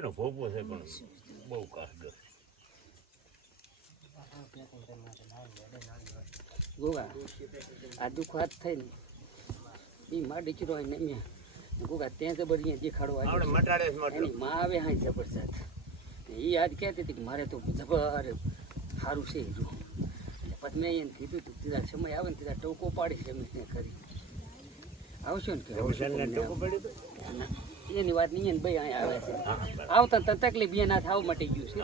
એનો ભોગવો છે પણ બહુ કાસગર ગોગા આ દુઃખ હાથ થઈ ને એ માં દીકરો હોય ને મેં ગોગા ત્યાં જબર અહીંયા દેખાડવા એની માં આવે હા જબરજસ્ત એ આજ કહેતી હતી કે મારે તો જબર સારું છે જો પછી મેં એને કીધું તું તીધા સમય આવે ને તીધા ટોકો પાડીશ એમ ત્યાં કરી આવશો ને કે એની વાત નહીં ને ભાઈ અહીંયા આવે છે આવતા તો તકલીફ બે ના થાવ મટી ગયું છે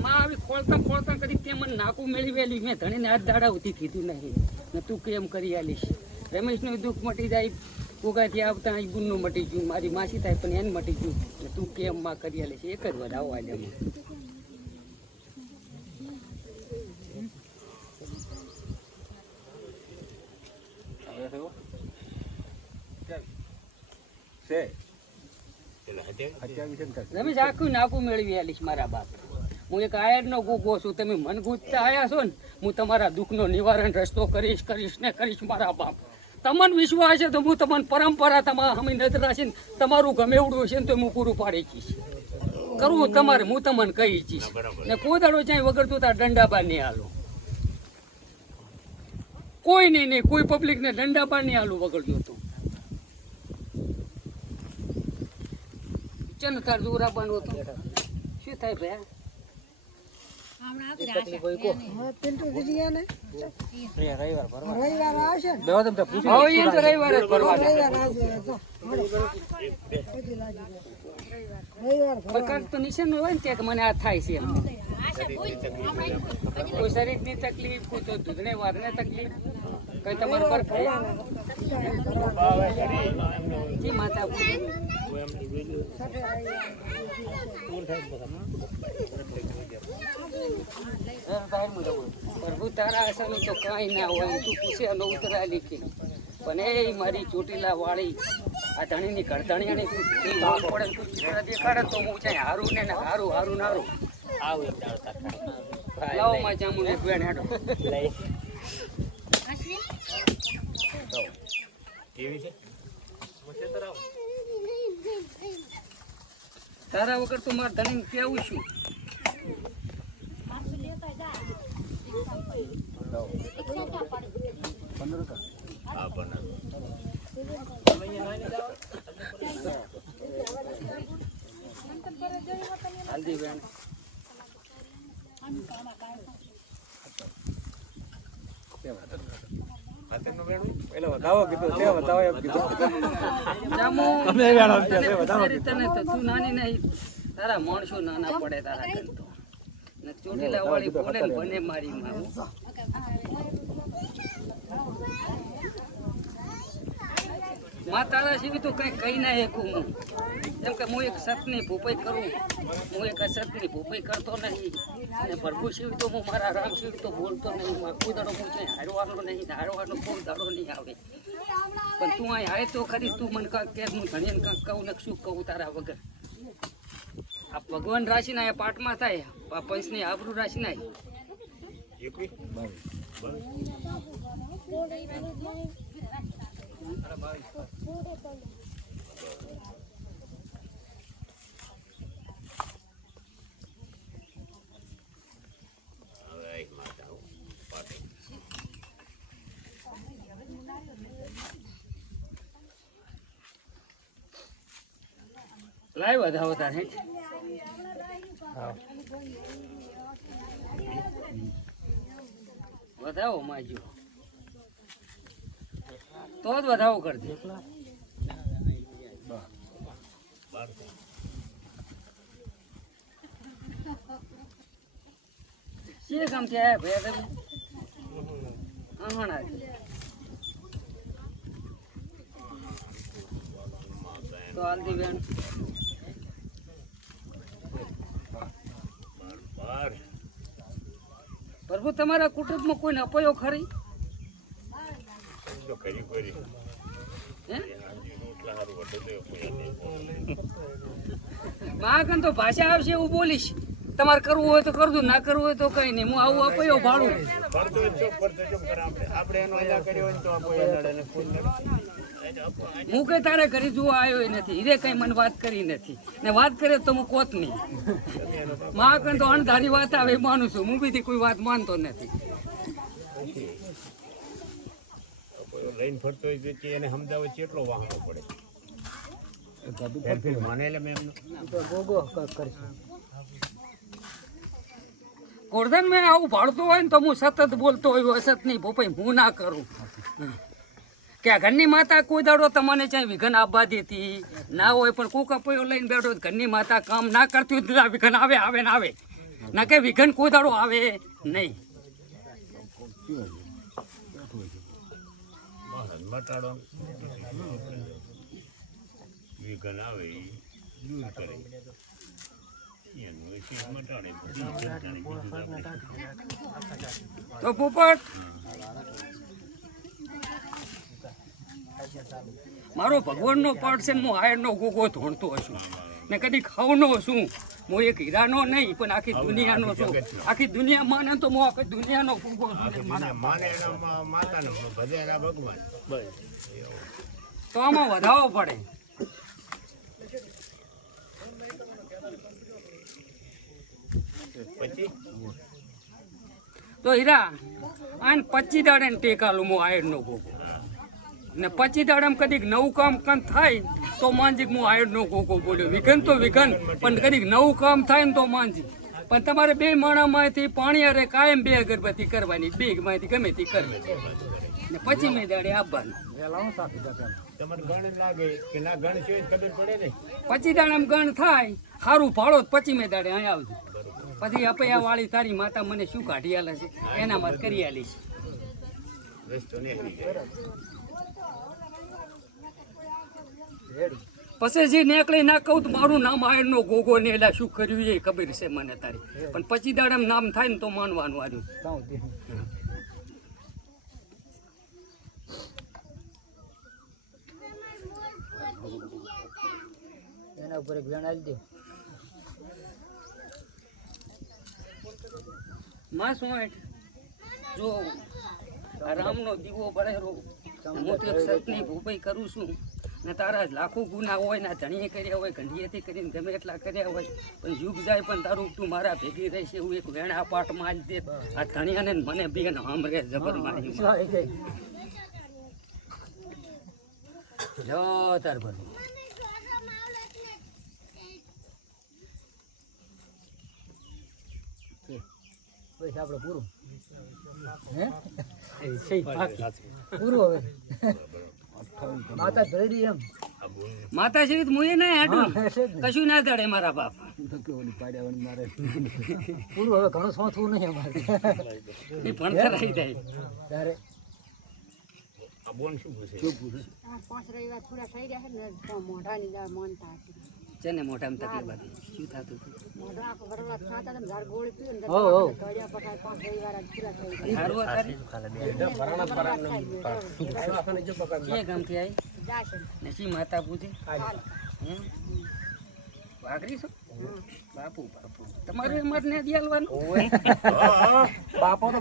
માં આવી ખોલતા કરી તે મને નાકું મેળવેલી મેં ધણીને હાથ દાડા ઉધી કીધું નહીં ને તું કેમ કરી આલીશ રમેશનું દુઃખ મટી જાય ઉગાથી આવતા અહીં ગુણનું મટી ગયું મારી માસી થાય પણ એને મટી ગયું ને તું કેમ માં કરી આલીશ એક જ વાર આવો આજે રમેશ આખું નાકું મેળવી આલીશ મારા બાપ હું એક આયરનો ગુગો છું તમે મન ગુજતા આવ્યા છો ને હું તમારા દુઃખનો નિવારણ રસ્તો કરીશ ને કરીશ મારા બાપ તમને વિશ્વાસ છે તો હું તમને પરંપરા તમારા અમે નજર રાખીને તમારું ગમે એવડું છે ને તો હું પૂરું પાડી જઈશ કરવું તમારે હું તમને કહી જઈશ ને કોઈ દાડો ચાઈ વગર તાર દંડાબાર નહીં હાલો કોઈ નહીં કોઈ પબ્લિકને દંડાબાર નહીં હાલું વગર જોતું ચન તાર દૂરાબાનું હતું શું થાય ભાઈ મને આ થાય છે કોઈ શરીરની તકલીફ કોઈ તો દૂધને વાઘને તકલીફ કઈ તમારે પર જી માતા પ્રભુ તારા આશાનું તો કાંઈ ના હોય તું પૂછે અને ઉતરા લીખી પણ એ મારી ચોટીલા વાળી આ ધણીની ઘરધણીયાની તું પડે તું ચિત્ર દેખાડે તો હું ચાહે હારું ને હારું હારું નારું લાવો માં જામું ને બેન હેડો તારા વગર તો મારે ધણી કેવું છું હલ્દી બેન તું નાની નહીં તારા માણસો નાના પડે તારા કરતો ચોટીલા વાળી બોલે ને બને મારી માં તારા સિવાય તો કઈ કઈ ના એકું હું જેમ કે હું એક સતની ભૂપાઈ કરું હું એક અસતની ભૂપાઈ કરતો નહીં અને પ્રભુ સિવાય તો હું મારા રામ સિવાય તો બોલતો નહીં કોઈ દાડો હું ક્યાંય હારવાનો નહીં હારવાનો કોઈ દાડો નહીં આવે પણ તું અહીં આવે તો ખરી તું મને કાંક કે હું ધણીને કાંક કહું ને શું કહું તારા વગર આ ભગવાન રાશિ ના પાઠમાં થાય આ પંચની આબરૂ રાશિ ના લાય વધાવો તારે વધાવો માજો તો જ વધાવો કરજે શું કામ થયા ભાઈ તમે આહણા તો હાલતી બેન પ્રભુ તમારા કુટુંબમાં કોઈને અપાયો ખરી માગન તો ભાષા આવશે એવું બોલીશ તમારે કરવું હોય તો કરજો ના કરવું હોય તો કઈ નહીં હું આવું અપાયો ભાડું હું કઈ તારે ઘરે જોવા આવ્યો નથી, હીરે કઈ મને વાત કરી નથી ને વાત કરે તો હું કોત નહીં. માં કણ તો અણધારી વાત આવે માનું છું, હું બીજી કોઈ વાત માનતો નથી. લઈને ફરતો હોય તો એને સમજાવે કેટલો વાહનો પડે. માને એટલે મેં ગોરધન મેં આવું ભાળતું હોય ને તો હું સતત બોલતો હોય અસત નહીં ભોપાઈ હું ના કરું કે આ ઘરની માતા કોઈ દાડો તમને ચાહે વિઘન આપવા દેતી ના હોય, પણ કોક અપયો લઈને બેઠો ઘરની માતા કામ ના કરતી હોય વિઘન આવે આવે ને આવે ના કે વિઘન કોઈ દાડો આવે નહીં. મટાડો વિઘન આવે દૂર કરે તો પોપટ મારો ભગવાનનો પાઠ છે ને હું આયરનો ગોગો ધોણતો હશું ને કદી ખાવનો છું. હું એક હીરાનો નહીં પણ આખી દુનિયાનો છું. આખી દુનિયા માને તો હું આખી દુનિયાનો ગોગો તો આમાં વધાવો પડે. તો હીરા આને 25 દાડે ટેકાલું હું આયરનો ગોગો ને 25 દાડામાં કદીક નવું કામ કંઈ થાય તો માનજી હું આયરનો ગોગો બોલ્યો. વિઘન તો વિઘન પણ કદીક નવું કામ થાય ને તો માનજી. પણ તમારે બે માણામાંથી પાણી અરે કાયમ 2 અગરબત્તી કરવાની, 2 માંથી ગમે તે કરવી ને 25મી દાડે આપવાનું. 25 દાડામાં ગણ થાય સારું ફાળો 25મી દાડે અહીં આવજો. પછી અપૈયા વાળી તારી માતા મને શું કાઢી આલે છે એના માં કરી આલીશ. પછી જે નીકળી ના કહું તો મારું નામ આયરનો ગોગો ને એલા શું કર્યું એ ખબર છે મને તારી. પણ 25 દાડામાં નામ થાય ને તો માનવાનું આવ્યું. એના ઉપર એક વેણ આલી દે માં શું જો રામનો દીવો બળેરો હું તો એક સતની ભૂપાઈ કરું છું ને તારા લાખો ગુના હોય ને ધણીએ કર્યા હોય ઘંટીએથી કરીને ગમે એટલા કર્યા હોય પણ યુગ જાય પણ તારું તું મારા ભેગી રહેશે એવું એક વેણા પાઠ મારી દે. આ ધણિયાને મને બે સાંભળે જબર મારી જો તાર બધું આપણે પૂરું પૂરું હવે માતા ધરી એમ માતા છે મુએ ના હાડું કશું ના દડે મારા બાપ પૂરું હવે ઘણું સોંથવું નહીં અમારે એ ભણતર આવી જાય ત્યારે જેને મોઢામાં તકલીફ હતી શું થતું ગામથી આવી નસી માતા પૂછે વાઘરી છો બાપુ બાપુ તમારે અમારે ને દિયાલવાનું બાપો તો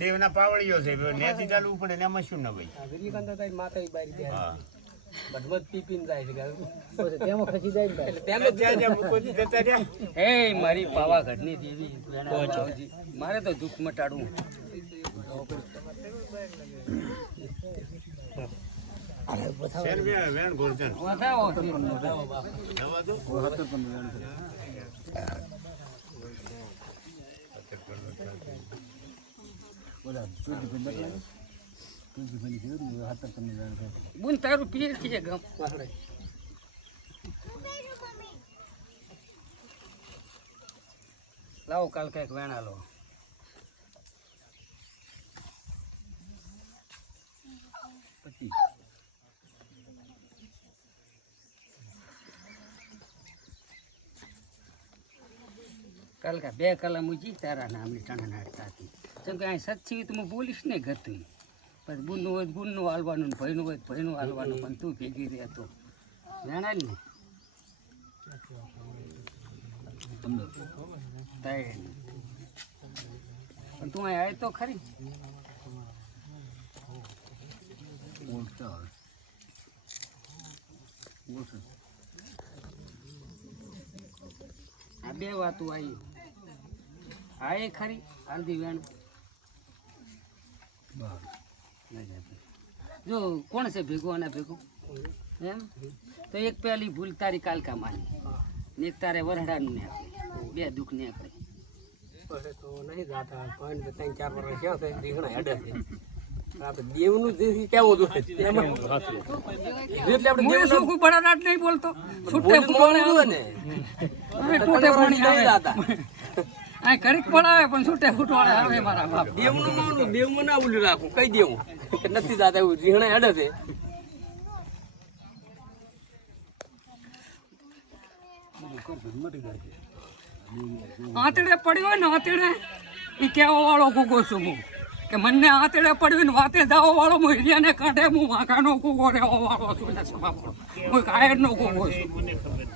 દેવના પાવળીઓ છે નેથી ચાલવું પડે ને એમાં શું ના ભાઈ મારી પાવાગઢની દેવી મારે તો દુઃખ મટાડવું. બુન તારું પીર છે ગમ લાવો કાલ કઈક વેણા લો. પછી કાલ કા 2 કલમ ઉજી તારા નામની ટણ નાડતા હતી કેમ કે અહીં સચ્ચી તો હું બોલીશ ને ગતું પછી બુનનું હોય બુનનું હાલવાનું ભાઈનું હોય ભાઈનું હાલવાનું પણ તું ભેગી રહે તો જાણા ને પણ તું અહીં આવે તો ખરી આ બે વાતો આવી હા એ ખરી હાલદી વેણ જો કોણ છે ભેગું આના ભેગું એમ તો એક પહેલી ભૂલ તારી કાલકા માની ને એક તારે વરડાનું ને આપણે બે દુઃખ ને આપણે તો નહીં જાતા પણ 3-4 વર્ષ થયા છે રીંગણા હેડે છે આપણે દેવનું જે કેવું દુઃખ છે એમાં એટલે આપણે હું શું કોઈ બડાડાટ નહીં બોલતો છૂટે બોલવું જોઈએ ને હવે ટોટે પાણી આવે આ ઘડીક પડાવે પણ છૂટે ફૂટવાળે આવે મારા બાપ દેવનું માનું દેવમાં ના બોલી રાખું કઈ દેવું કે નથી જાતા એવું રીંગણા હેડે છે આંતડે પડ્યો હોય ને આંતડે એ કહેવા વાળો કૂકો છું હું કે મને આંતડે પડ્યું ને વાતે જવા વાળો હું હિરિયાને કાઢે હું વાંકાનો કૂકો રહેવા વાળો છું ને સભા વાળો કોઈ કાયરનો કૂકો છું મને ખબર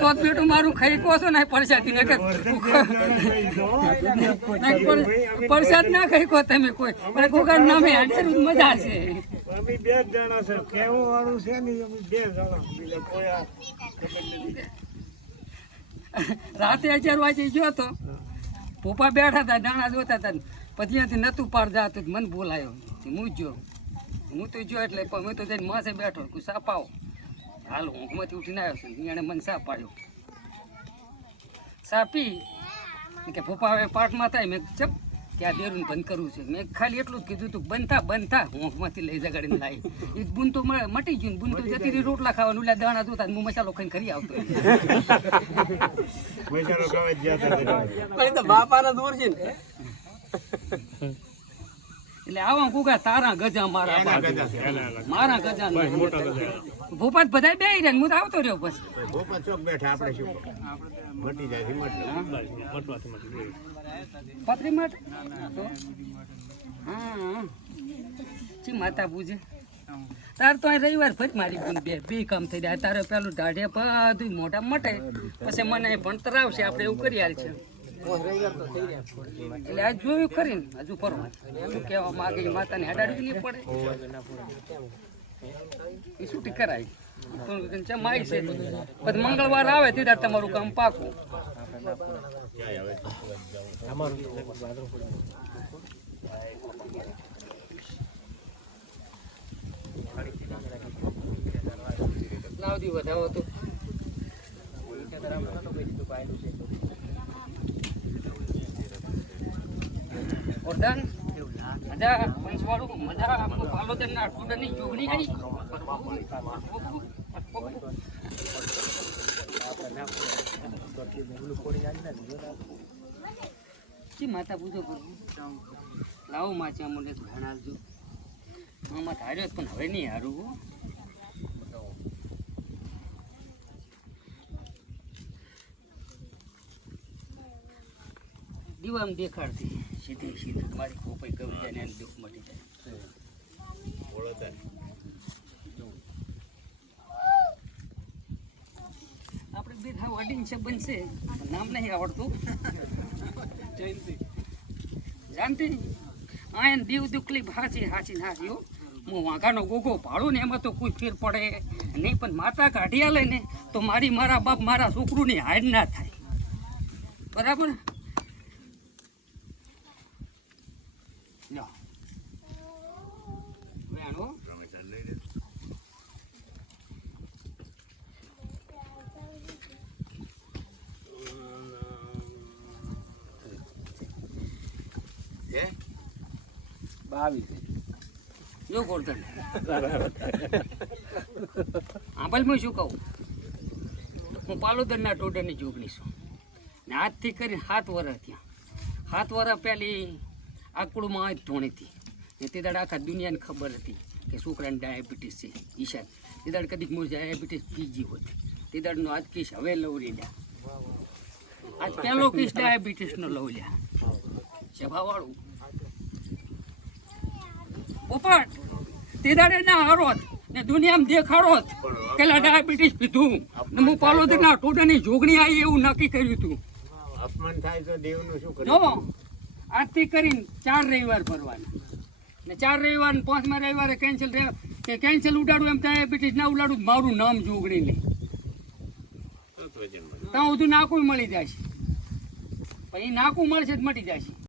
તો જ બેટું મારું ખાઈ કહો છો ને પરસાદી ને પરસાદ ના ખાઈ કહો તમે કોઈ પણ કોકા નામે હાજર મજા છે અમે 2 જણા છે કેવું વાળું છે ને અમે 2 જણા બીજા કોઈ આ ખબર નથી રાતે 11 વાગે ગયો તો પપ્પા બેઠા હતા દાણા જોતા હતા પછી ત્યાંથી નતું પાર જાતું મને બોલાયો હું જો હું તો જો એટલે હું તો જઈને માસે બેઠો કોઈ સાપ આવો હાલ ઊંઘમાંથી ઉઠીને આવ્યો છું એણે મને સાપ પાડ્યો સાપી કે પપ્પા હવે પાઠમાં થાય મેં ચપ કે આ દેરું બંધ કરવું છે મેં ખાલી એટલું જ કીધું તું બંધ થા ઊંઘમાંથી લઈ જગાડીને લાવી એ બુન તો મટી ગયું બુન તો જતી રહી રોટલા ખાવાનું એટલે દાણા જોતા હું મસાલો ખાઈને ખરી આવતો મસાલો ખાવા જ જતા હતા પણ તો બાપાના દૂર છે ને એટલે આવા કુકા તારા ગજા મારા મારા ગજા ભોપાત બધા બે રહ્યા હું તો આવતો રહ્યો બસ ભોપા ચોક બેઠા આપણે શું મટી જાય પતરી માટે હા ચી માતા પૂજે તાર તો અહીં રવિવાર ફરી મારી ગુણ બે કામ થઈ જાય તારે પેલું ઢાઢે બધું મોઢા મટે પછી મને ભણતર આવશે આપણે એવું કરી હાલ છે એટલે આજ જોયું ખરી ને હજુ ફરો શું કહેવા માગે માતાને હડાડવી નહીં પડે એ છૂટી કરાય ચમાઈ છે પછી મંગળવાર આવે તે તાર તમારું કામ પાકું લાવતી વધાવો તો ઓરદાન મજા પંચવાળું મજા આપણું પાલોદર ના ટોડરની જોગણી આવી કી માતા પૂજો કરવું લાવો માચા મને ભણાવજો આમાં ધાર્યો પણ હવે નહીં હારું દીવામ દેખાડતી સીધી સીધી મારી ખોપાઈ ગવી જાય ને એને દુઃખ મટી જાય આપણે બે થાવ અડીન છે બનશે નામ નહીં આવડતું જાણતી આયન દીવ દુકલી હાચી હાચી નાખ્યો હું વાંકાનો ગોગો ભાડું ને એમાં તો કોઈ ફેર પડે નહીં પણ માતા કાઢી લે ને તો મારા બાપ મારા છોકરુંની હાડ ના થાય બરાબર જો ગોરધન આંબલમાં શું કહું હું પાલોદરના ટોડરની જોગણી છું ને આજથી કરીને 7 વર્ષ ત્યાં 7 વર્ષ પહેલી આકડુંમાં જ ધોણી હતી ને તે દાડે આખા દુનિયાને ખબર હતી કે છોકરાને ડાયાબિટીસ છે ઈશાન તે દાડે કદીક મોર ડાયાબિટીસ પીજી હોત તે દાડનો આજ કેસ હવે લવરી લ્યા આજ પહેલો કેસ ડાયાબિટીસનો લવ લ્યા સભાવાળું પોપટ તે દાડે ના હારો ને દુનિયામાં દેખાડો જ પેલા ડાયાબિટીસ પીધું ને હું પાલોદરના ટોડાની જોગણી આવી એવું નક્કી કર્યું હતું. અપમાન થાય તો દેવનું શું જો આજથી કરીને 4 રવિવાર ભરવાના ને 4 રવિવાર ને 5મા રવિવારે કેન્સલ ઉડાડું એમ ડાયાબિટીસ ના ઉડાડું મારું નામ જોગણી લે ત્યાં બધું નાકું મળી જશે પછી નાકું મળશે જ મટી જશે.